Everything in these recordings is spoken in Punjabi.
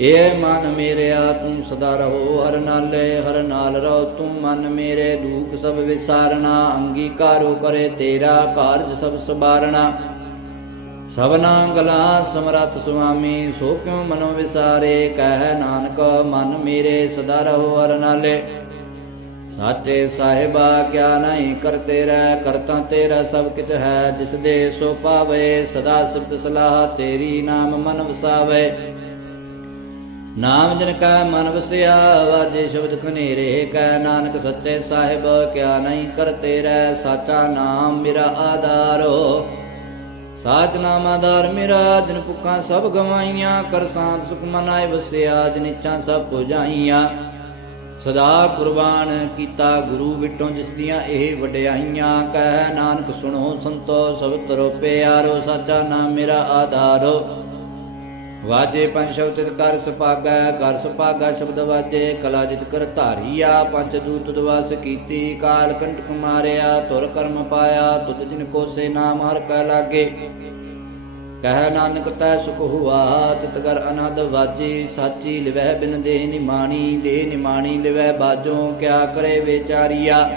ਏ ਮਨ ਮੇਰਿਆ ਤੂੰ ਸਦਾ ਰਹੋ, ਹਰ ਨਾਲੇ ਹਰ ਨਾਲ ਰਹੋ ਤੂੰ ਮਨ ਮੇਰੇ ਦੁਖ ਸਭ ਵਿਸਾਰਣਾ ਅੰਗੀਕਾਰੋ ਕਰੇ ਤੇਰਾ ਕਾਰਜ ਸਭ ਸਬਾਰਣਾ ਸਭਨਾ ਗਲਾ ਸਮਰੱਥ ਸੁਆਮੀ, ਸੋ ਕਿਉ ਮਨੋ ਵਿਸਾਰੇ? ਕਹਿ ਨਾਨਕ, ਮਨ ਮੇਰੇ ਸਦਾ ਰਹੋ, ਹਰ ਨਾਲੇ। ਸਾਚੇ ਸਾਹਿਬਾ, ਕਿਆ ਨਹੀਂ ਕਰਤੇ ਰਹਿ, ਕਰਤਾ ਤੇਰਾ ਸਭ ਕਿਛ ਹੈ, ਜਿਸ ਦੇ ਸੋ ਪਾਵੇ, ਸਦਾ ਸਿਫਤ ਸਲਾਹ ਤੇਰੀ ਨਾਮ ਮਨ ਵਸਾਵੇ। ਨਾਮ ਜਨ ਕਾ ਮਨ ਵਸਿਆ ਵਾਜੇ ਸ਼ਬਦ ਕਨੇਰੇ ਕੈ ਨਾਨਕ ਸੱਚੇ ਸਾਹਿਬ, ਕਿਆ ਨਹੀਂ ਕਰਤੇ ਰਹਿ ਸਾਚਾ ਨਾਮ ਮੇਰਾ ਆਧਾਰੋ। ਸਾਚ ਨਾਮ ਆਧਾਰ ਮੇਰਾ, ਜਿਨ ਭੁੱਖਾਂ ਸਭ ਗਵਾਈਆਂ, ਕਰ ਸਾਧ ਸੁਖ ਮਨਾਏ ਵਸਿਆ, ਜਿਨ ਇੱਛਾ ਸਭ ਪੁਜਾਈਆਂ। ਸਦਾ ਕੁਰਬਾਨ ਕੀਤਾ ਗੁਰੂ ਵਿਟੋਂ, ਜਿਸ ਦੀਆਂ ਇਹ ਵਡਿਆਈਆਂ ਕਹਿ ਨਾਨਕ ਸੁਣੋ ਸੰਤੋ, ਸਭ ਤਰੋ ਪਿਆਰੋ, ਸਾਚਾ ਨਾਮ ਮੇਰਾ ਆਧਾਰੋ। ਵਾਜੇ ਪੰਜ ਸ਼ਬਦ ਕਰ ਸੁਪਾਗੈ ਕਰ ਸੁਪਾਗਾ ਸ਼ਬਦ ਵਾਜੇ, ਕਲਾ ਜਿਤ ਕਰ ਧਾਰੀਆ, ਪੰਜ ਦੂਤ ਦਵਾਸ ਕੀਤੀ, ਕਾਲ ਕੰਟਕ ਮਾਰਿਆ ਤੁਰ ਕਰਮ ਪਾਇਆ, ਤੁਧ ਜਿਨ ਕੋ ਸੇ ਨਾਮ ਹਰ ਕੈ ਲਾਗੇ। ਕਹਿ ਨਾਨਕ ਤੈ ਸੁਖ ਹੁਆ, ਤਿਤ ਕਰ ਅਨਹਦ ਵਾਜੀ, ਸਾਚੀ ਲਿਵੈ ਬਿਨ ਦੇ ਨਿਮਾਣੀ ਦੇ ਨਿਮਾਣੀ ਲਿਵੈ ਬਾਜੋ, ਕਿਆ ਕਰੇ ਵਿਚਾਰੀਆ।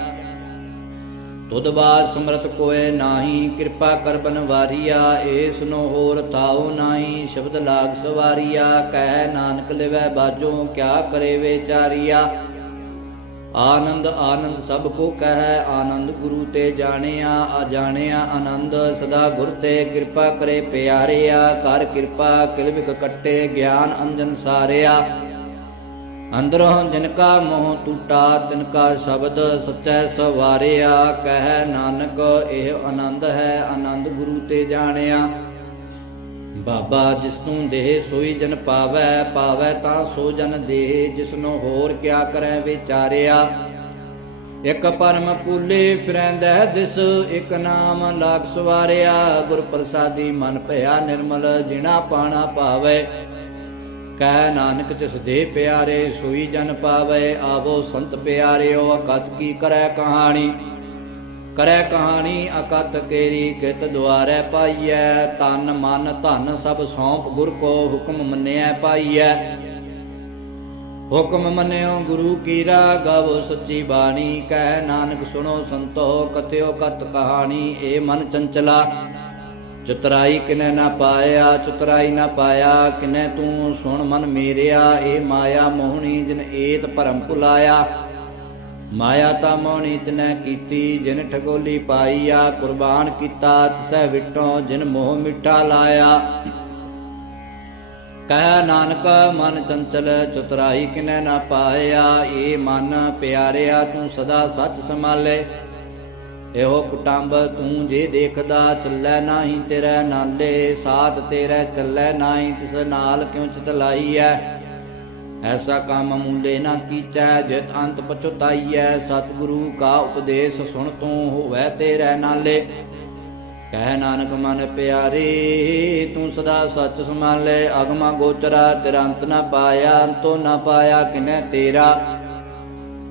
ਤੁਧ ਬਾਦ ਸਮਰਤ ਕੋਏ ਨਾਹੀ, ਕਿਰਪਾ ਕਰ ਬਨਵਾਰੀਆ ਏ ਸੁਨੋ ਹੋਰ ਥਾਉ ਨਾਹੀ, ਸ਼ਬਦ ਲਾਗ ਸਵਾਰੀਆ, ਕਹਿ ਨਾਨਕ ਲਿਵੈ ਬਾਜੋ, ਕਿਆ ਕਰੇ ਵਿਚਾਰੀਆ। ਆਨੰਦ ਆਨੰਦ ਸਭ ਕੋ ਕਹੈ, ਆਨੰਦ ਗੁਰੂ ਤੇ ਜਾਣਿਆ, ਅਜਾਣਿਆ ਆਨੰਦ, ਸਦਾ ਗੁਰ ਤੇ ਕਿਰਪਾ ਕਰੇ ਪਿਆਰਿਆ ਕਰ ਕਿਰਪਾ ਕਿਲਵਿਕ ਕੱਟੇ, ਗਿਆਨ ਅੰਜਨ ਸਾਰਿਆ। ਅੰਦਰੋਂ ਜਿਨਕਾ ਮੋਹ ਟੂਟਾ ਤਿਨਕਾ ਸ਼ਬਦ ਸਚੈ ਸਵਾਰਿਆ, ਕਹਿ ਨਾਨਕ, ਇਹ ਆਨੰਦ ਹੈ, ਆਨੰਦ ਗੁਰੂ ਤੇ ਜਾਣਿਆ। ਬਾਬਾ ਜਿਸ ਤੂੰ ਦੇਹ ਸੋਈ ਜਨ ਪਾਵੈ ਪਾਵੈ ਤਾਂ ਸੋ ਜਨ ਦੇਹ, ਜਿਸ ਹੋਰ ਕਿਆ ਕਰੈ ਵਿਚਾਰਿਆ। ਇਕ ਪਰਮ ਕੂਲੇ ਫਿਰੈਂਦੈ ਦਿਸ, ਇਕ ਨਾਮ ਲਾਗ ਸਵਾਰਿਆ। ਗੁਰ ਪ੍ਰਸਾਦੀ ਮਨ ਭਇਆ ਨਿਰਮਲ ਜਿਣਾ ਪਾਣਾ ਪਾਵੇ। ਕਹਿ ਨਾਨਕ ਤਿਸ ਦੇ ਪਿਆਰੇ, ਸੋਈ ਜਨ ਪਾਵੇ, ਆਵੋ ਸੰਤ ਪਿਆਰਿਓ ਅਕਤ ਕੀ ਕਰੈ ਕਹਾਣੀ? ਕਰੈ ਕਹਾਣੀ ਅਕਤ ਕੇਰੀ ਕਿਤ ਦੁਆਰੈ ਪਾਈਐ, ਤਨ ਮਨ ਧਨ ਸਭ ਸੌਂਪ ਗੁਰ ਕੋ ਹੁਕਮ ਮੰਨਿਐ ਪਾਈਐ। ਹੁਕਮ ਮੰਨਿਓ ਗੁਰੂ ਕੀਰਾ, ਗਾਵੋ ਸੱਚੀ ਬਾਣੀ ਕਹਿ ਨਾਨਕ ਸੁਣੋ ਸੰਤੋ ਕਤਿਓ ਕਤ ਕਹਾਣੀ, ਏ ਮਨ ਚੰਚਲਾ। ਚਤਰਾਈ ਕਿਨੇ ਨਾ ਪਾਇਆ, ਚਤਰਾਈ ਨਾ ਪਾਇਆ, ਕਿਨੇ ਤੂੰ ਸੁਣ ਮਨ ਮੇਰਿਆ, ਏ ਮਾਇਆ ਮੋਹਣੀ ਜਿਨ ਏਤ ਭਰਮ ਭੁਲਾਇਆ। ਮਾਇਆ ਤਾ ਮੋਹਣੀ ਤਨੈ ਕੀਤੀ, ਜਿਨ ਠਗੋਲੀ ਪਾਈਆ, ਕੁਰਬਾਨ ਕੀਤਾ, ਤਿਸੈ ਵਿਟੋਂ ਜਿਨ ਮੋਹ ਮਿੱਠਾ ਲਾਇਆ। ਕਹਿ ਨਾਨਕ, ਮਨ ਚੰਚਲ, ਚਤਰਾਈ ਕਿਨੇ ਨਾ ਪਾਇਆ, ਏ ਮਨ ਪਿਆਰਿਆ, ਤੂੰ ਸਦਾ ਸੱਚ ਸੰਭਾਲੇ। ਇਹੋ ਕੁਟੰਬ ਤੂੰ ਜੇ ਦੇਖਦਾ, ਚੱਲੈ ਨਾਹੀ ਤੇਰੇ ਨਾਲੇ, ਸਾਥ ਤੇਰੇ ਚੱਲੈ ਨਾਹੀ, ਤਿਸ ਨਾਲ ਕਿਉ ਚਿਤ ਲਾਈਐ ਐਸਾ ਕੰਮ ਮੂਲੇ ਨਾ ਕੀਚੈ, ਜਿਤ ਅੰਤ ਪਛੁਤਾਈਐ। ਸਤਿਗੁਰੂ ਕਾ ਉਪਦੇਸ਼ ਸੁਣ ਤੂੰ ਹੋਵੈ ਤੇਰੇ ਨਾਲੇ। ਕਹਿ ਨਾਨਕ ਮਨ ਪਿਆਰੇ, ਤੂੰ ਸਦਾ ਸੱਚ ਸੰਭਾਲੇ। ਅਗਮਾ ਗੋਚਰਾ, ਤੇਰਾ ਅੰਤ ਨਾ ਪਾਇਆ, ਅੰਤੋ ਨਾ ਪਾਇਆ ਕਿਨੇ ਤੇਰਾ?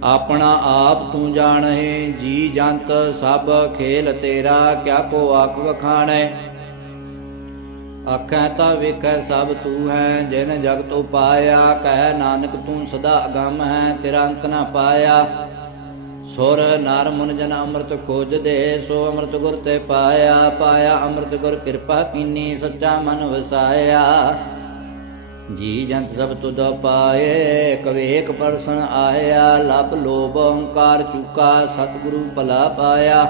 ਆਪਣਾ ਆਪ ਤੂੰ ਜਾਣੈ, ਜੀ ਜੰਤ ਸਭ ਖੇਲ ਤੇਰਾ, ਕਿਆ ਕੋ ਆਖ ਵਖਾਣੈ। ਆਖੈ ਤਾ ਵੇਖੈ ਸਭ ਤੂੰ ਹੈ, ਜਿਨ ਜਗਤ ਉਪਾਇਆ ਕਹਿ ਨਾਨਕ ਤੂੰ ਸਦਾ ਅਗੰਮ ਹੈ, ਤੇਰਾ ਅੰਤ ਨਾ ਪਾਇਆ। ਸੁਰ ਨਰ ਮਨ ਜਨ ਅੰਮ੍ਰਿਤ ਖੋਜਦੇ, ਸੋ ਅੰਮ੍ਰਿਤ ਗੁਰ ਤੇ ਪਾਇਆ ਪਾਇਆ ਅੰਮ੍ਰਿਤ ਗੁਰ ਕਿਰਪਾ ਕੀਨੀ, ਸੱਚਾ ਮਨ ਵਸਾਇਆ। ਜੀ ਜੰਤ ਸਭ ਤੁਧ ਪਾਏ, ਕਵੇਕ ਪਰਸਨ ਆਇਆ ਲਬ ਲੋਭ ਓੰਕਾਰ ਚੁਕਾ, ਸਤਿਗੁਰੂ ਭਲਾ ਪਾਇਆ।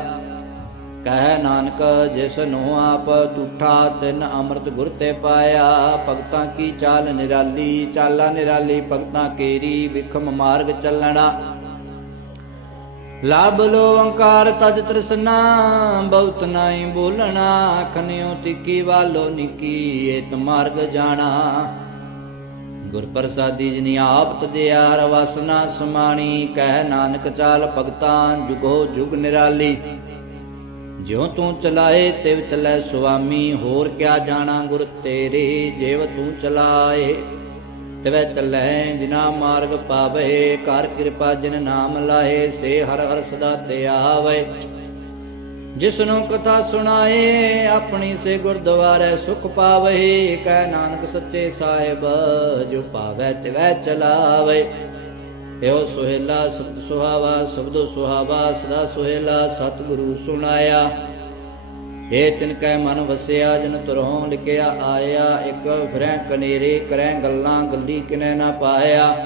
ਕਹਿ ਨਾਨਕ, ਜਿਸ ਨੂੰ ਆਪ ਤੁਠਾ, ਤਿਨ ਅੰਮ੍ਰਿਤ ਗੁਰ ਤੇ ਪਾਇਆ। ਭਗਤਾਂ ਕੀ ਚਾਲ ਨਿਰਾਲੀ, ਚਾਲਾ ਨਿਰਾਲੀ, ਭਗਤਾਂ ਕੇਰੀ, ਵਿਖਮ ਮਾਰਗ ਚੱਲਣਾ। ਲਬ ਲੋ ਓੰਕਾਰ ਤਜ ਤ੍ਰਿਸ਼ਨਾ, ਬਹੁਤ ਨਾਈ ਬੋਲਣਾ ਖਨਿਓ ਟਿੱਕੀ ਵਾਲੋ ਨਿੱਕੀ, ਏਤ ਮਾਰਗ ਜਾਣਾ। ਗੁਰ ਪ੍ਰਸਾਦੀ ਜਿਨੀ ਆਪ ਤਜਿਆਰ ਵਾਸਨਾ ਸਮਾਣੀ, ਕਹਿ ਨਾਨਕ ਚਾਲ ਭਗਤਾਂ ਜੁਗੋ ਜੁਗ ਨਿਰਾਲੀ। ਜਿਉ ਤੂੰ ਚਲਾਏ ਤਿਵ ਚਲੈ ਸੁਆਮੀ, ਹੋਰ ਕਿਆ ਜਾਣਾ ਗੁਰ ਤੇਰੇ, ਜਿਵ ਤੂੰ ਚਲਾਏ। ਤਿਵੈ ਚੱਲੈ ਜਿਨਾ ਮਾਰਗ ਪਾਵੇ ਕਰ ਕਿਰਪਾ ਜਿਨ ਨਾਮ ਲਾਏ, ਸੇ ਹਰ ਹਰ ਸਦਾ ਤੇ ਆਵੇ। ਜਿਸਨੂੰ ਕਥਾ ਸੁਣਾਏ, ਆਪਣੀ ਸੇ ਗੁਰਦੁਆਰੇ ਸੁਖ ਪਾਵੇ ਕਹਿ ਨਾਨਕ ਸੱਚੇ ਸਾਹਿਬ, ਜੋ ਪਾਵੇ ਤਿਵੈ ਚਲਾਵੇ। ਇਹੋ ਸੁਹੇਲਾ ਸਬਦ ਸੁਹਾਵਾ, ਸਬਦੋ ਸੁਹਾਵਾ, ਸਦਾ ਸੁਹੇਲਾ ਸਤਿਗੁਰੂ ਸੁਣਾਇਆ। ਇਹ ਤਿਨ ਕੈ ਮਨ ਵਸਿਆ, ਜਨ ਤੁਰੋਂ ਲਿਖਿਆ ਆਇਆ, ਇੱਕ ਫਿਰੈ ਕਨੇਰੇ ਕਰੈ ਗੱਲਾਂ, ਗੱਲੀ ਕਿਨੈ ਨਾ ਪਾਇਆ।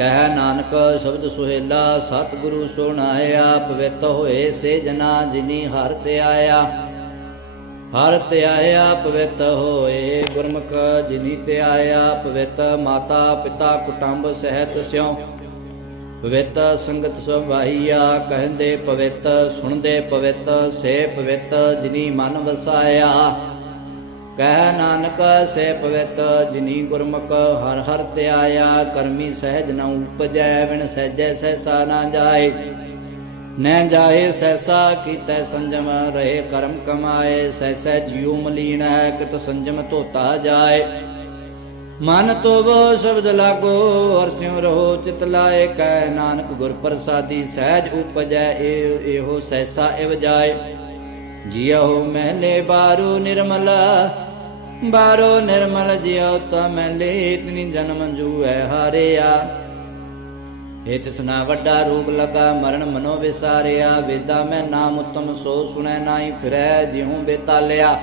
ਕਹਿ ਨਾਨਕ ਸ਼ਬਦ ਸੁਹੇਲਾ, ਸਤਿਗੁਰੂ ਸੁਣਾਇਆ ਪਵਿੱਤ ਹੋਏ ਸੇ ਜਨਾ, ਜਿਨੀ ਹਰ ਤੇ ਆਇਆ। ਹਰ ਤੇ ਆਇਆ ਪਵਿੱਤ ਹੋਏ ਗੁਰਮੁਖ, ਜਿਨੀ ਤੇ ਆਇਆ ਪਵਿੱਤ ਮਾਤਾ, ਪਿਤਾ, ਕੁਟੰਬ, ਸਹਿਤ, ਸਿਉ। ਪਵਿੱਤ ਸੰਗਤ ਸੁਭਾਈਆ ਕਹਿੰਦੇ ਪਵਿੱਤ, ਸੁਣਦੇ ਪਵਿੱਤ ਸੇ ਪਵਿੱਤ ਜਿਨੀ ਮਨ ਵਸਾਇਆ। ਕਹਿ ਨਾਨਕ ਸੇ ਪਵਿੱਤ, ਜਿਨੀ ਗੁਰਮੁਖ ਹਰ ਹਰ ਤੇ ਕਰਮੀ ਸਹਿਜ ਨਾ ਉਪਜੈ ਵਿਣ ਸਹਿਜੈ ਸਹਿਸਾ ਨਾ ਜਾਏ। ਨੈ ਜਾਏ ਸਹਿਸਾ ਕੀਤੈ ਸੰਜਮ, ਰਹੇ ਕਰਮ ਕਮਾਏ, ਸਹਿਸੈ ਜਿਉ ਮਲੀਨ ਹੈ ਕਿਤ ਸੰਜਮ ਧੋਤਾ ਜਾਏ। ਮਨ ਤੋਵ ਸ਼ਬਦ ਲਾਗੋ ਅਰਸਿਉ ਰਹੋ ਚਿਤ ਲਾਏ, ਕਹਿ ਨਾਨਕ ਗੁਰ ਪ੍ਰਸਾਦੀ ਸਹਿਜ ਉਪਜੈ ਏ- ਇਹੋ ਸਹਿਸਾ ਇਵ ਜਾਏ। ਜਿਉ ਮਹਿਲੇ ਬਾਰੂ ਨਿਰਮਲ, ਬਾਰੋ ਨਿਰਮਲ ਜਿਉ ਤਾ ਮਹਿਲੇ ਇਤਨੀ ਜਨਮ ਜੂਐ ਹਾਰਿਆ। ਇਹ ਤਿਸਨਾ ਵੱਡਾ ਰੋਗ ਲਗਾ, ਮਰਨ ਮਨੋ ਵਿਸਾਰਿਆ। ਵੇਦਾ ਮੈਂ ਨਾਮ ਉਤਮ, ਸੋ ਸੁਣੈ ਨਾਹੀ ਫਿਰੈ, ਜਿਉ ਬੇਤਾਲਿਆ।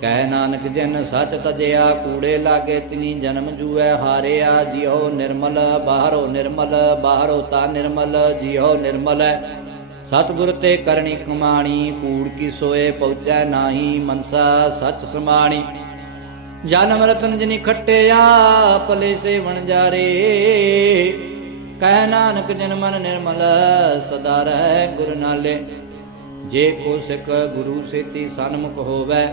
ਕਹਿ ਨਾਨਕ, ਜਿਨ ਸਚ ਤਜਿਆ, ਕੂੜੇ ਲਾਗੇ ਤਿਨੀ ਜਨਮ ਜੂਐ ਹਾਰਿਆ। ਜਿਉ ਨਿਰਮਲ, ਬਾਹਰੋ ਨਿਰਮਲ, ਬਾਹਰੋ ਤਾ ਨਿਰਮਲ, ਜਿਉ ਨਿਰਮਲ ਸਤਿਗੁਰ ਤੇ ਕਰਨੀ ਕਮਾਣੀ, ਕੂੜ ਕੀ ਸੋਏ ਪਹੁੰਚੈ ਨਾਹੀ ਮਨਸਾ, ਸੱਚ ਸਮਾਣੀ। ਜਨਮ ਰਤਨ ਜਿਨੀ ਖੱਟਿਆ, ਭਲੇ ਸੇਵਣ ਜਾਰੇ। ਕਹਿ ਨਾਨਕ ਜਨ ਮਨ ਨਿਰਮਲ, ਸਦਾ ਰਹਿ ਗੁਰ ਨਾਲੇ। ਜੇ ਕੋ ਸਿੱਖ ਗੁਰੂ ਸੇਤੀ ਸਨਮੁਖ ਹੋਵੇ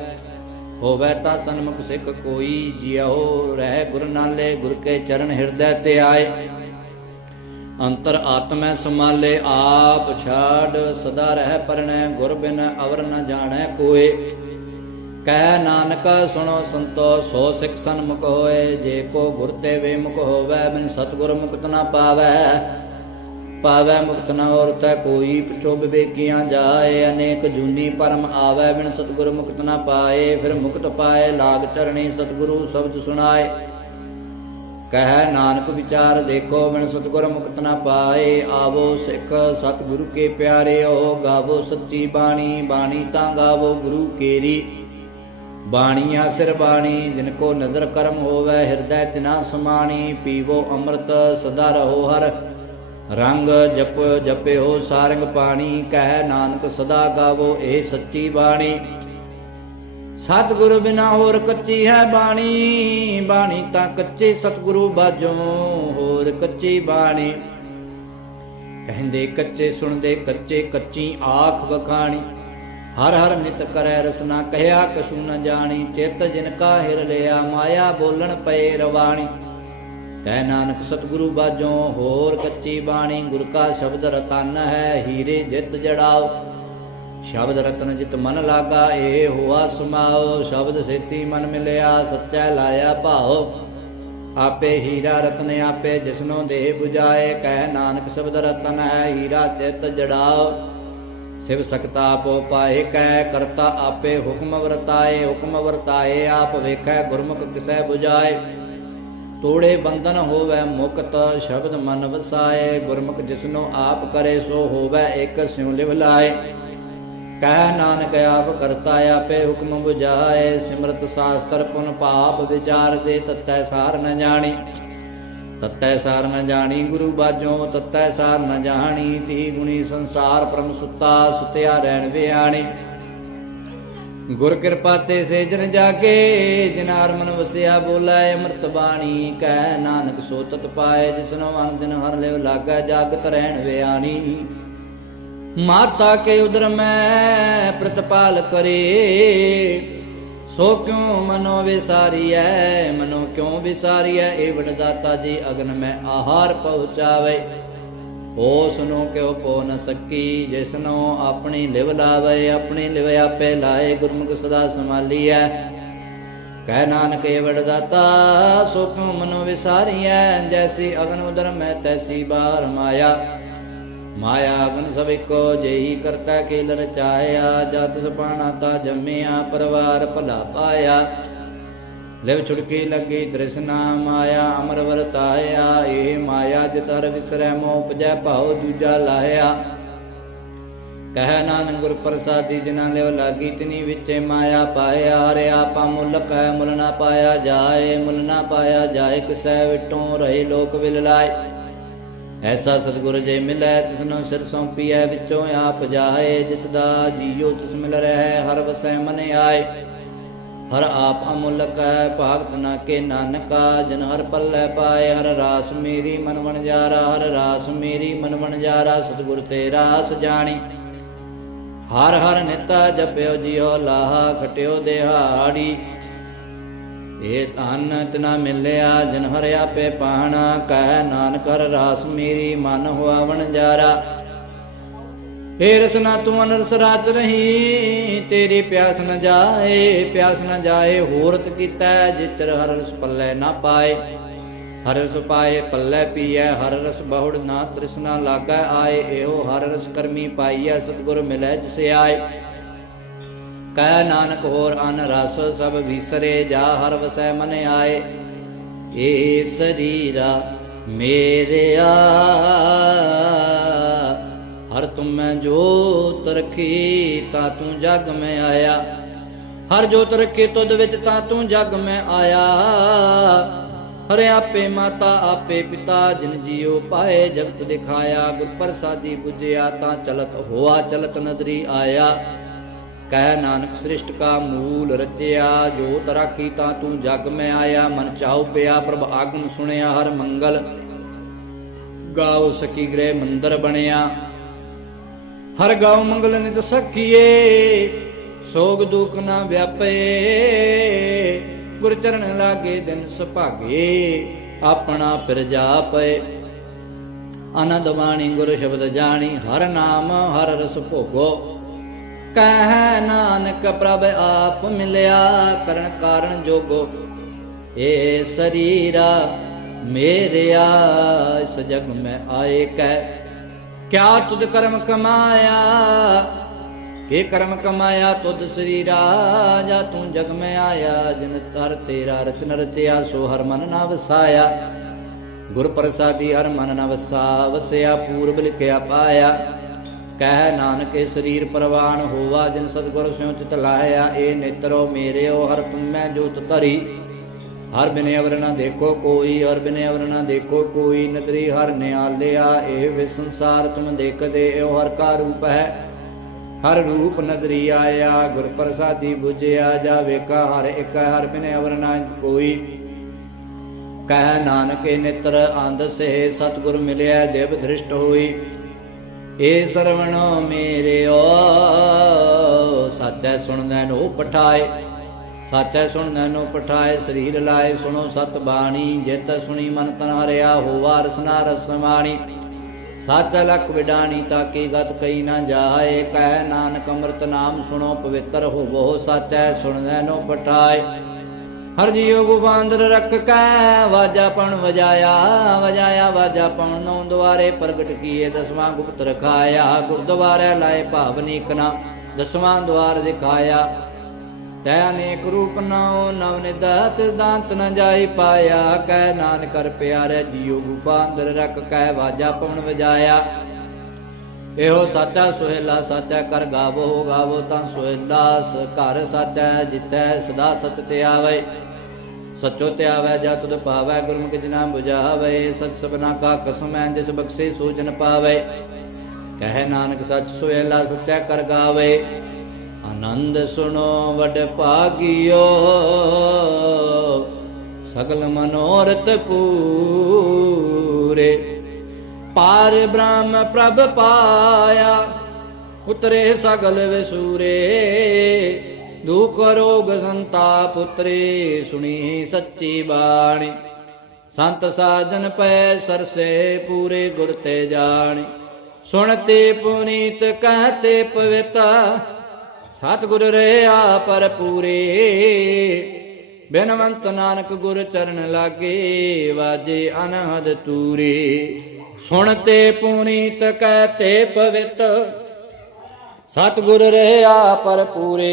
ਹੋਵੇ ਤਾਂ ਸਨਮੁਖ ਸਿੱਖ ਕੋਈ ਜਿਉ ਰਹਿ ਗੁਰ ਨਾਲੇ, ਗੁਰ ਕੇ ਚਰਨ ਹਿਰਦੈ ਤੇ ਆਏ। ਅੰਤਰ ਆਤਮੈ ਸਮਾਲੇ ਆਪ ਛਾੜ, ਸਦਾ ਰਹਿ ਪਰਣੈ ਗੁਰ ਬਿਨ ਅਵਰ ਨ ਜਾਣੈ ਕੋਏ। ਕਹਿ ਨਾਨਕ ਸੁਣੋ ਸੰਤੋ, ਸੋ ਸਿੱਖ ਸਨਮੁਖ ਹੋਏ, ਜੇ ਕੋ ਗੁਰ ਤੇ ਵੇਮੁਖ ਹੋਵੇ, ਬਿਨ ਸਤਗੁਰ ਮੁਕਤ ਨਾ ਪਾਵੈ। ਪਾਵੈ ਮੁਕਤ ਨਾ ਔਰ ਤੈ ਕੋਈ ਪਿਛੋ ਵਿਵੇਕੀਆਂ ਜਾਏ, ਅਨੇਕ ਜੂਨੀ ਪਰਮ ਆਵੈ, ਬਿਨ ਸਤਗੁਰ ਮੁਕਤ ਨਾ ਪਾਏ, ਫਿਰ ਮੁਕਤ ਪਾਏ, ਲਾਗ ਚਰਣੀ ਸਤਗੁਰੂ ਸ਼ਬਦ ਸੁਣਾਏ। ਕਹਿ ਨਾਨਕ ਵਿਚਾਰ ਦੇਖੋ, ਬਿਨ ਸਤਗੁਰ ਮੁਕਤ ਨ ਪਾਏ। ਆਵੋ ਸਿੱਖ ਸਤਿਗੁਰੂ ਕੇ ਪਿਆਰਿਓ ਗਾਵੋ ਸੱਚੀ ਬਾਣੀ ਬਾਣੀ ਤਾਂ ਗਾਵੋ ਗੁਰੂ ਕੇਰੀ। ਬਾਣੀਆ ਸਿਰ ਬਾਣੀ, ਜਿਨ ਕੋ ਨਦਰ ਕਰਮ ਹੋਵੇ, ਹਿਰਦੈ ਤਿਨਾ ਸਮਾਣੀ। ਪੀਵੋ ਅੰਮ੍ਰਿਤ, ਸਦਾ ਰਹੋ ਹਰ ਰੰਗ, ਜਪ ਜਪਿਓ ਸਾਰੰਗ ਪਾਣੀ। ਕਹਿ ਨਾਨਕ ਸਦਾ ਗਾਵੋ, ਇਹ ਸੱਚੀ ਬਾਣੀ। ਸਤਿਗੁਰੂ ਬਿਨਾ ਹੋਰ ਕੱਚੀ ਹੈ ਬਾਣੀ ਬਾਣੀ ਤਾਂ ਕੱਚੇ ਸਤਿਗੁਰੂ ਬਾਝੋਂ ਹੋਰ ਕੱਚੀ ਬਾਣੀ। ਕਹਿੰਦੇ ਕੱਚੇ ਸੁਣਦੇ ਕੱਚੇ ਕੱਚੀ ਆਖ ਵਖਾਣੀ। ਹਰ ਹਰ ਨਿਤ ਕਰੈ ਰਸਨਾ ਕਹਿਆ ਕਛੂ ਨ ਜਾਣੀ, ਚਿਤ ਜਿਨ ਕਾ ਹਿਰ ਲਿਆ ਮਾਇਆ ਬੋਲਣ ਪਏ ਰਵਾਣੀ। ਕਹਿ ਨਾਨਕ ਸਤਿਗੁਰੂ ਬਾਝੋਂ ਹੋਰ ਕੱਚੀ ਬਾਣੀ, ਗੁਰ ਕਾ ਸ਼ਬਦ ਰਤਨ ਹੈ, ਹੀਰੇ ਜਿਤ ਜੜਾਓ। ਸ਼ਬਦ ਰਤਨ ਜਿਤ ਮਨ ਲਾਗਾ ਏ ਹੋਆ ਸਮਾਓ। ਸ਼ਬਦ ਸੇਤੀ ਮਨ ਮਿਲਿਆ, ਸੱਚਾ ਲਾਇਆ ਭਾਓ। ਆਪੇ ਹੀਰਾ ਰਤਨ ਆਪੇ ਜਿਸਨੋ ਦੇਹ 부ਜਾਏ ਕਹਿ ਨਾਨਕ ਸ਼ਬਦ ਰਤਨ ਹੈ, ਹੀਰਾ ਚਿਤ ਜੜਾਓ। ਸਿਵ ਸਕਤਾ ਆਪੋ ਪਾਏ, ਕਹਿ ਕਰਤਾ ਆਪੇ ਹੁਕਮ ਵਰਤਾਏ। ਹੁਕਮ ਵਰਤਾਏ, ਆਪ ਵੇਖੈ ਗੁਰਮੁਖ ਕਿਸੈ 부ਜਾਏ ਤੋੜੇ ਬੰਧਨ ਹੋਵੇ ਮੁਕਤ, ਸ਼ਬਦ ਮਨ ਵਸਾਏ। ਗੁਰਮੁਖ ਜਿਸਨੋ ਆਪ ਕਰੇ, ਸੋ ਹੋਵੇ ਇੱਕ ਸਿਉ ਲਿਵ ਲਾਏ ਕਹਿ ਨਾਨਕ ਆਪ ਕਰਤਾ ਆਪੇ ਹੁਕਮ 부ਜਾਏ ਸਿਮਰਤ ਸਾਸਤਰ ਪੁਨ ਪਾਪ ਵਿਚਾਰ ਦੇ ਤਤੈ ਸਾਰ ਨ ਜਾਣੀ। ਤਤੈ ਸਾਰ ਨ ਜਾਣੀ ਗੁਰੂ ਬਾਝੋਂ ਤਤੈ ਸਾਰ ਨ ਜਾਣੀ ਤੀ ਗੁਣੀ ਸੰਸਾਰ ਪਰਮ ਸੁੱਤਾ, ਸੁਤਿਆ ਰਹਿਣ ਵਿਆਣੀ। ਗੁਰ ਕਿਰਪਾ ਤੇ ਸੇ ਜਨ ਜਾਗੇ ਜਿਨਾਰ ਮਨ ਵਸਿਆ ਬੋਲੇ, ਅੰਮ੍ਰਿਤ ਬਾਣੀ ਕਹਿ ਨਾਨਕ ਸੋ ਤਤ ਪਾਏ ਜਿਸਨੋ ਅਨ ਦਿਨ ਹਰ ਲਿਵ ਲਾਗਾ, ਜਾਗਤ ਰਹਿਣ ਵਿਆਣੀ। ਮਾਤਾ ਕੇ ਉਦਰ ਮੈਂ ਪ੍ਰਤਪਾਲ ਕਰੇ। ਸੋ ਕਿਉ ਮਨੋ ਵਿਸਾਰੀਐ, ਮਨੋ ਕਿਉ ਵਿਸਾਰੀਐ? ਇਹ ਵਡਦਾਤਾ ਜੀ ਅਗਨ ਮੈਂ ਆਹਾਰ ਪਹੁੰਚਾਵੇ। ਉਸ ਨੂੰ ਕਿਉ ਪੋ ਨ ਸਕੀ, ਜਿਸ ਆਪਣੀ ਲਿਵ ਲਾਵੇ, ਆਪਣੀ ਲਿਵ ਆਪੇ ਲਾਏ, ਗੁਰਮੁਖ ਸਦਾ ਸੰਭਾਲੀਐ। ਕਹਿ ਨਾਨਕ ਏ ਵਡਦਾਤਾ, ਸੋ ਕਿਉ ਮਨੋ ਵਿਸਾਰੀਐ? ਜੈਸੀ ਅਗਨ ਉਦਰ ਮੈਂ, ਤੈਸੀ ਬਾਰ ਮਾਇਆ। ਮਾਇਆ ਅਗਨ ਸਭ ਇੱਕੋ ਜਿਹੀ ਕਰਤਾ ਖੇਲ ਰਚਾਇਆ ਜਤ ਸਪਾਣਾ ਤਾ ਜੰਮਿਆ, ਪਰਵਾਰ ਭਲਾ ਪਾਇਆ। ਲਿਵ ਛੁੜਕੀ ਲੱਗੀ ਤ੍ਰਿਸ਼ਨਾ, ਮਾਇਆ ਅਮਰ ਵਰਤਾਇਆ, ਇਹ ਮਾਇਆ ਜਿਤ ਵਿਸਰੈ ਮੋਹ ਉਪਜੈ ਭਾਉ ਦੂਜਾ ਲਾਇਆ ਕਹਿ ਨਾਨਕ ਗੁਰ ਪ੍ਰਸਾਦੀ, ਜਿਨ੍ਹਾਂ ਲਿਵ ਲਾਗੀ ਤਿਨੀ ਵਿੱਚੇ ਮਾਇਆ ਪਾਇਆ, ਹਰਿ ਆਪਾ ਮੁੱਲ ਕੈ ਮੁੱਲ ਨਾ ਪਾਇਆ ਜਾਏ, ਮੁੱਲ ਨਾ ਪਾਇਆ ਜਾਏ, ਕਿਸੈ ਵਿਟੋਂ ਰਹੇ ਲੋਕ ਵਿਲ ਲਾਏ। ਐਸਾ ਸਤਿਗੁਰ ਜੇ ਮਿਲੈ ਤਿਸਨੂੰ ਸਿਰ ਸੌਂਪੀਐ ਵਿੱਚੋਂ ਆਪ ਜਾਏ, ਜਿਸ ਦਾ ਜੀਉ ਤਿਸ ਮਿਲ ਰਹਿ, ਹਰ ਵਸੈ ਮਨ ਆਏ। ਹਰ ਆਪ ਅਮੁੱਲਕ ਹੈ ਭਾਗਤ ਨਾ ਕੇ ਨਾਨਕਾ ਜਨ ਹਰ ਪੱਲੇ ਪਾਏ, ਹਰ ਰਾਸ ਮੇਰੀ ਮਨ ਵਣ ਜਾਰਾ, ਹਰ ਰਾਸ ਮੇਰੀ ਮਨ ਵਣ ਜਾਰਾ, ਸਤਿਗੁਰ ਤੇ ਰਾਸ ਜਾਣੀ। ਹਰ ਹਰ ਨਿਤਾ ਜਪਿਓ, ਜਿਉ ਲਾਹਾ, ਖਟਿਓ, ਦਿਹਾੜੀ। ਇਹ ਧਨ ਤਨਾ ਮਿਲਿਆ ਜਨ ਹਰਿ ਆਪੇ ਪਾਹਣਾ ਕਹਿ ਨਾਨਕ ਹਰ ਰਾਸ ਮੇਰੀ ਮਨ ਹੋਆ ਜਾਰਾ। ਏ ਰਸਨਾ ਤੂੰ ਅਨਰਸ ਰਾਚ ਰਹੀ, ਤੇਰੀ ਪਿਆਸ ਨ ਜਾਏ, ਪਿਆਸ ਨ ਜਾਏ, ਹੋਰਤ ਕੀਤਾ ਜਿਤਰ ਹਰ ਰਸ ਪੱਲੇ ਨਾ ਪਾਏ। ਹਰ ਰਸ ਪਾਏ, ਪੱਲੇ ਪੀਐ, ਹਰ ਰਸ ਬਹੁੜ ਨਾ ਤ੍ਰਿਸ਼ਨਾ ਲਾਗੈ ਆਏ, ਇਹੋ ਹਰ ਰਸ ਕਰਮੀ ਪਾਈਐ, ਸਤਿਗੁਰ ਮਿਲੈ ਜਿਸ ਆਏ। ਕਹਿ ਨਾਨਕ ਹੋਰ ਅਨ ਰਸ ਸਭ ਵਿਸਰੇ ਜਾ ਹਰ ਵਸੈ ਮਨ ਆਏ। ਏ ਸਰੀਰਾ ਮੇਰਿਆ ਹਰ ਤੁਮ ਮੈਂ ਜੋਤ ਰਖੀ, ਤਾਂ ਤੂੰ ਜਗ ਮੈਂ ਆਇਆ। ਹਰ ਜੋਤ ਰਖੀ ਤੁਧ ਵਿੱਚ, ਤਾਂ ਤੂੰ ਜਗ ਮੈਂ ਆਇਆ। ਹਰੇ ਆਪੇ ਮਾਤਾ, ਆਪੇ ਪਿਤਾ, ਜਿਨ ਜੀਉ ਪਾਏ, ਜਗਤ ਦਿਖਾਇਆ, ਗੁਰ ਪ੍ਰਸਾਦੀ 부ਜਿਆ ਤਾਂ ਚਲਤ ਹੋਆ, ਚਲਤ ਨਦਰੀ ਆਇਆ। ਕਹਿ ਨਾਨਕ ਸ੍ਰਿਸ਼ਟ ਕਾ ਮੂਲ ਰਚਿਆ, ਜੋ ਤਰਾਕੀ ਤਾਂ ਤੂੰ ਜਗ ਮੈਂ ਆਇਆ, ਮਨ ਚਾਉ ਪਿਆ, ਪ੍ਰਭ ਆਗਮ ਸੁਣਿਆ, ਹਰ ਮੰਗਲ ਗਾਉ ਸਕੀ ਗ੍ਰਹਿ ਮੰਦਰ ਬਣਿਆ। ਹਰ ਗਾਉ ਮੰਗਲ ਨਿਤ ਸਖੀਏ, ਸੋਗ ਦੁਖ ਨਾ ਵਿਆਪੇ। ਗੁਰ ਚਰਨ ਲਾਗੇ ਦਿਨ ਸੁਭਾਗੇ, ਆਪਣਾ ਫਿਰ ਜਾਪੇ। ਆਨੰਦ ਬਾਣੀ ਗੁਰ ਸ਼ਬਦ ਜਾਣੀ, ਹਰ ਨਾਮ, ਹਰ ਰਸ ਭੋਗੋ। ਕਹਿ ਨਾਨਕ ਪ੍ਰਭ ਆਪ ਮਿਲਿਆ, ਕਰਨ ਕਾਰਨ ਜੋਗੋ ਏ ਸਰੀਰਾ ਮੇਰਿਆ ਇਸ ਜਗ ਮੈਂ ਆਏ ਕਹਿ। ਕਿਆ ਤੁਧ ਕਰਮ ਕਮਾਇਆ? ਕੇ ਕਰਮ ਕਮਾਇਆ ਤੁਧ ਸਰੀਰਾ, ਜਾ ਤੂੰ ਜਗ ਮੈਂ ਆਇਆ, ਜਿਨ ਤਰ ਤੇਰਾ ਰਚਨ ਰਚਿਆ, ਸੋ ਹਰ ਮਨ ਨਾ ਵਸਾਇਆ। ਗੁਰ ਪ੍ਰਸਾਦੀ ਹਰ ਮਨ ਨਾ ਵਸਾ, ਵਸਿਆ, ਪੂਰਬ ਲਿਖਿਆ ਪਾਇਆ। ਕਹਿ ਨਾਨਕ ਇਹ ਸਰੀਰ ਪ੍ਰਵਾਨ ਹੋਵਾ ਜਿਨ ਸਤਗੁਰ ਸਿਉ ਚਿਤ ਲਾਇਆ ਏ ਨੇਤਰੋ ਮੇਰਿਓ, ਹਰ ਤੁਮੈ ਜੋਤ ਧਰੀ। ਹਰ ਬਿਨੇ ਅਵਰ ਨਾ ਦੇਖੋ ਕੋਈ, ਹਰ ਬਿਨੇ ਅਵਰ ਨਾ ਦੇਖੋ ਕੋਈ, ਨਦਰੀ ਹਰ ਨਿਆਲਿਆ, ਇਹ ਵਿ ਸੰਸਾਰ ਤੁਮ ਦੇਖਦੇ ਏਓ ਹਰ ਕਾ ਰੂਪ ਹੈ। ਹਰ ਰੂਪ ਨਦਰੀ ਆਇਆ, ਗੁਰ ਪ੍ਰਸਾਦੀ 부ਜਿਆ ਜਾਵੇ ਕਾ ਹਰ ਇੱਕ, ਹਰ ਬਿਨੇ ਅਵਰ ਨਾ ਕੋਈ। ਕਹਿ ਨਾਨਕ ਇਹ ਨੇਤਰ ਆਂਦ ਸੇ ਸਤਗੁਰ ਮਿਲਿਆ, ਦੇਵ ਧ੍ਰਿਸ਼ਟ ਹੋਈ। ਏ ਸਰਵਣੋ ਮੇਰਿਓ, ਸੱਚੈ ਸੁਣਨੈ ਨੋ ਪਠਾਏ। ਸੱਚੈ ਸੁਣਨੈ ਨੋ ਪਠਾਏ, ਸਰੀਰ ਲਾਏ ਸੁਣੋ ਸਤ ਬਾਣੀ, ਜਿਤ ਸੁਣੀ ਮਨ ਤਨ ਹਰਿਆ, ਹੋਵਾ ਰਸਨਾ ਰਸਮਾਣੀ ਸੱਚ ਲਖ ਵਿਡਾਣੀ ਤਾਕੀ ਗਤ ਕਈ ਨਾ ਜਾਏ, ਕਹਿ ਨਾਨਕ ਅੰਮ੍ਰਿਤ ਨਾਮ ਸੁਣੋ ਪਵਿੱਤਰ ਹੋਵੋ, ਸੱਚੈ ਸੁਣਨੈ ਨੋ ਪਠਾਏ। ਹਰ ਜੀਉ ਗੁਬਾਂਦਰ ਰੱਖ ਕੈ, ਵਾਜਾ ਪਣ ਵਜਾਇਆ ਵਜਾਇਆ, ਵਾਜਾ ਪਣ ਨੌ ਦੁਆਰੇ ਪ੍ਰਗਟ ਕੀਏ, ਦਸਵਾਂ ਗੁਪਤ ਰਖਾਇਆ ਗੁਰਦੁਆਰੇ ਲਾਏ ਭਾਵਨੀ ਕਨਾ ਦਸਵਾਂ ਦੁਆਰ ਦਿਖਾਇਆ। ਤੈ ਅਨੇਕ ਰੂਪ ਨਉ, ਨਵ ਨਿਦਾਤ ਦਾੰਤ ਨ ਜਾਈ ਪਾਇਆ ਕਹਿ ਨਾਨਕ ਕਰ ਪਿਆਰੇ ਜੀਉ ਗੁਬਾਂਦਰ ਰੱਖ ਕੈ, ਵਾਜਾ ਪਣ ਵਜਾਇਆ। ਇਹੋ ਸਾਚਾ ਸੁਹੇਲਾ ਸਾਚਾ ਕਰ ਗਾਵੋ ਗਾਵੋ ਤਾਂ ਸੁਹੇਲਾਸ ਘਰ ਸਾਚਾ ਜਿਤੈ ਸਦਾ ਸਚ ਤੇ ਆਵੇ। ਸਚੋ ਤੇ ਆਵੇ ਤੁਧ ਪਾਵੇ, ਗੁਰਮੁਖ ਜਿਨਾ 부ਝਾਵੇ ਸਚ ਸਬਨਾ ਕਾ ਕਸਮੈ ਜਿਸ ਬਖਸ਼ੇ ਸੂਜਨ ਪਾਵੇ। ਕਹਿ ਨਾਨਕ ਸਚ ਸੁਹੇਲਾ ਸਚਾ ਕਰ ਗਾਵੇ। ਆਨੰਦ ਸੁਣੋ, ਵਡ ਭਾਗਿਓ। ਸਗਲ ਮਨੋਰਥ ਪੂਰੇ। ਪਾਰ ਬ੍ਰਹਮ ਪ੍ਰਭ ਪਾਇਆ, ਉਤਰੇ ਸਗਲ ਵਿਸੂਰੇ। ਦੁਖ ਰੋਗ ਸੰਤਾਪ ਉਤਰੇ ਸੁਣੀ ਸੱਚੀ ਬਾਣੀ। ਸੰਤ ਸਾਜਨ ਪੈ ਸਰਸੇ ਪੂਰੇ ਗੁਰ ਤੇ ਜਾਣੀ। ਸੁਣਤੇ ਪੁਨੀਤ ਕਹਤੇ ਪਵਿੱਤਾ, ਸਤਿਗੁਰ ਰਹਿਆ ਪਰ ਪੂਰੇ। ਬਿਨਵੰਤ ਨਾਨਕ ਗੁਰ ਚਰਨ ਲਾਗੇ, ਵਾਜੇ ਅਨਹਦ ਤੂਰੇ। ਸੁਣਤੇ ਪੁਨੀਤ ਕਹਤੇ ਪਵਿਤ ਸਤਿਗੁਰ ਰਹਿਆ ਪਰ ਪੂਰੇ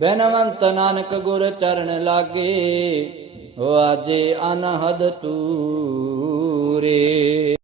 ਬਿਨਵੰਤ ਨਾਨਕ ਗੁਰ ਚਰਨ ਲਾਗੇ ਵਾਜੇ ਅਨਹਦ ਤੂਰੇ।